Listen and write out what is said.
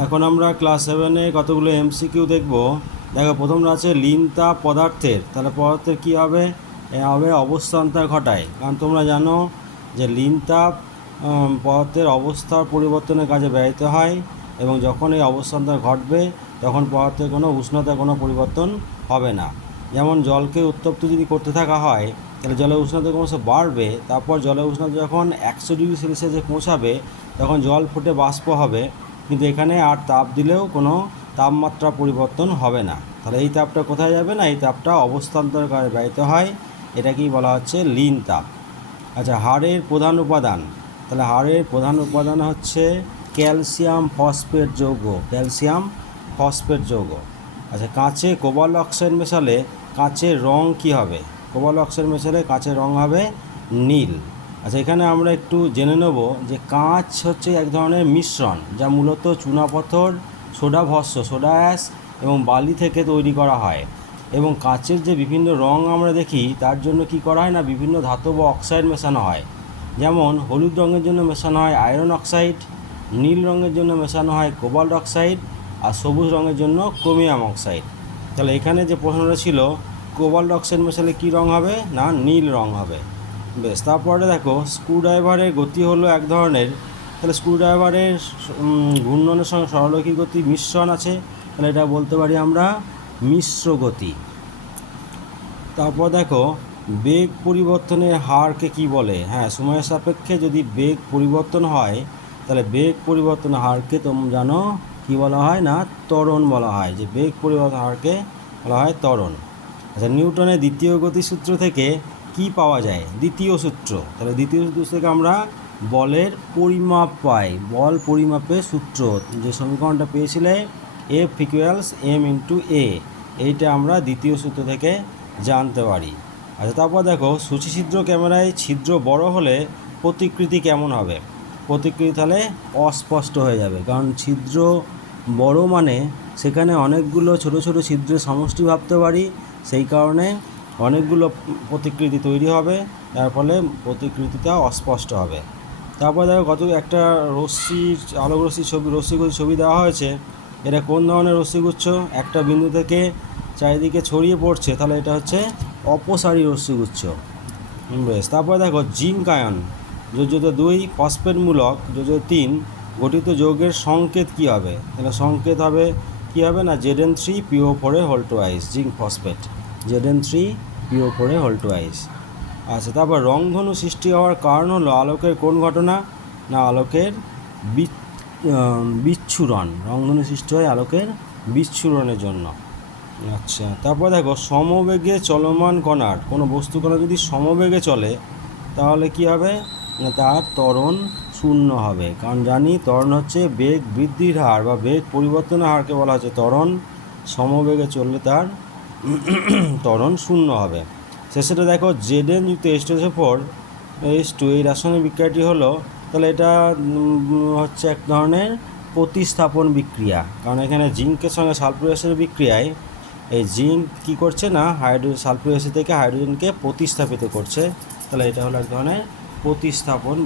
এখন আমরা ক্লাস সেভেনে কতগুলো এমসিকিউ দেখব? দেখো, প্রথম আছে লিন তাপ পদার্থের। তাহলে পদার্থের কী হবে? হবে অবস্থান্তর ঘটায়। কারণ তোমরা জানো যে লিন তাপ পদার্থের অবস্থার পরিবর্তনের কাজে ব্যবহৃত হয় এবং যখন এই অবস্থান্তর ঘটবে, তখন পদার্থের কোনো উষ্ণতার কোনো পরিবর্তন হবে না। যেমন জলকে উত্তপ্ত যদি করতে থাকা হয়, তাহলে জলের উষ্ণতা ক্রমশ বাড়বে। তারপর জলের উষ্ণতা যখন একশো ডিগ্রি সেলসিয়াসে পৌঁছাবে, তখন জল ফুটে বাষ্প হবে। কিন্তু এখানে আর তাপ দিলেও কোনো তাপমাত্রা পরিবর্তন হবে না। তাহলে এই তাপটা কোথায় যাবে না? এই তাপটা অবস্থান্তর কাজে ব্যয়িত হয়। এটাকেই বলা হচ্ছে লিন তাপ। আচ্ছা হাড়ের প্রধান উপাদান। তাহলে হাড়ের প্রধান উপাদান হচ্ছে ক্যালসিয়াম ফসফেট যৌগ। ক্যালসিয়াম ফসফেট যৌগ। আচ্ছা কাঁচে কোবাল অক্সাইড মেশালে কাঁচের রং কি হবে? কোবাল অক্সাইড মেশালে কাঁচের রং হবে নীল। আচ্ছা এখানে আমরা একটু জেনে নেব যে কাঁচ হচ্ছে এক ধরনের মিশ্রণ যা মূলত চুনাপাথর, সোডা ভস্য, সোডা অ্যাশ এবং বালি থেকে তৈরি করা হয়। এবং কাঁচের যে বিভিন্ন রং আমরা দেখি, তার জন্য কি করা হয় না, বিভিন্ন ধাতব অক্সাইড মেশানো হয়। যেমন, হলুদ রঙের জন্য মেশানো হয় আয়রন অক্সাইড, নীল রঙের জন্য মেশানো হয় কোবাল্ট অক্সাইড, আর সবুজ রঙের জন্য ক্রোমিয়াম অক্সাইড। তাহলে এখানে যে প্রশ্নটা ছিল, কোবাল্ট অক্সাইড মেশালে কী রং হবে না নীল রং হবে? বেশ, তারপরে দেখো স্ক্রুড্রাইভারের গতি হলো এক ধরনের। তাহলে স্ক্রুড্রাইভারের ঘূর্ণনের সঙ্গে সরলরৈখিক গতি, মিশ্রণ আছে। তাহলে এটা বলতে পারি আমরা মিশ্র গতি। তারপর দেখো, বেগ পরিবর্তনের হারকে কি বলে? হ্যাঁ সময়ের সাপেক্ষে যদি বেগ পরিবর্তন হয়, তাহলে বেগ পরিবর্তনের হারকে তোমরা জানো? কি বলা হয় না? ত্বরণ বলা হয়। যে বেগ পরিবর্তন হারকে বলা হয় ত্বরণ। আচ্ছা নিউটনের দ্বিতীয় গতিসূত্র থেকে কি পাওয়া যায়? দ্বিতীয় সূত্র। তাহলে দ্বিতীয় সূত্র থেকে আমরা বলের পরিমাপ পাই। বল পরিমাপের সূত্র। যে সমীকরণটা পেয়েছিলে F equals M into A এইটা আমরা দ্বিতীয় সূত্র থেকে জানতে পারি। আচ্ছা তারপর দেখো সূচিছিদ্র ক্যামেরায় ছিদ্র বড় হলে প্রতিকৃতি কেমন হবে? প্রতিকৃতি তাহলে অস্পষ্ট হয়ে যাবে। কারণ ছিদ্র বড় মানে সেখানে অনেকগুলো ছোট ছোট ছিদ্রের সমষ্টি ভাবতে পারি। সেই কারণে অনেকগুলো প্রতিকৃতি তৈরি হবে তার ফলে প্রতিকৃতিটা অস্পষ্ট হবে। তারপর দেখো কত একটা রশ্মি, আলোক রশ্মি ছবি রশ্মিগুচ্ছ ছবি দেওয়া হয়েছে। এটা কোন ধরনের রশ্মিগুচ্ছ একটা বিন্দু থেকে চারিদিকে ছড়িয়ে পড়ছে, তাহলে এটা হচ্ছে অপসারী রশ্মিগুচ্ছ বেশ, তারপরে দেখো জিঙ্ক আয়ন যোজ্যতা দুই ফসফেটমূলক যোজ্যতা তিন, গঠিত যৌগের সংকেত কি হবে? তাহলে সংকেত হবে কি হবে না? জেড এন থ্রি, পিও ফোরে হোল্টোয়াইস zinc phosphate. Z N three, PO ফোরে হোল্টোয়াইস আচ্ছা তারপর রংধনু সৃষ্টি হওয়ার কারণ হলো আলোকের কোন ঘটনা? না, আলোকের বিচ্ছুরণ। রংধনু সৃষ্টি হয় আলোকের বিচ্ছুরণের জন্য। আচ্ছা তারপর দেখো, সমবেগে চলমান কণার, কোনো বস্তু কণা যদি সমবেগে চলে, তাহলে কি হবে? না, তার ত্বরণ শূন্য হবে। কারণ জানি ত্বরণ হচ্ছে বেগ বৃদ্ধির হার বা বেগ পরিবর্তনের হারকে বলা হচ্ছে ত্বরণ। সমবেগে চললে তার ত্বরণ শূন্য হবে। শেষেটা দেখো জেড এন যুক্ত S two four S two এই রাসায়নিক বিক্রিয়াটি হলো, তাহলে এটা হচ্ছে এক ধরনের প্রতিস্থাপন বিক্রিয়া। কারণ এখানে জিঙ্কের সঙ্গে অ্যাসিডের বিক্রিয়ায়, এই জিঙ্ক কী করছে না, হাইড্রো অ্যাসিড থেকে হাইড্রোজেনকে প্রতিস্থাপিত করছে, তাহলে এটা হলো এক ধরনের প্রতিস্থাপন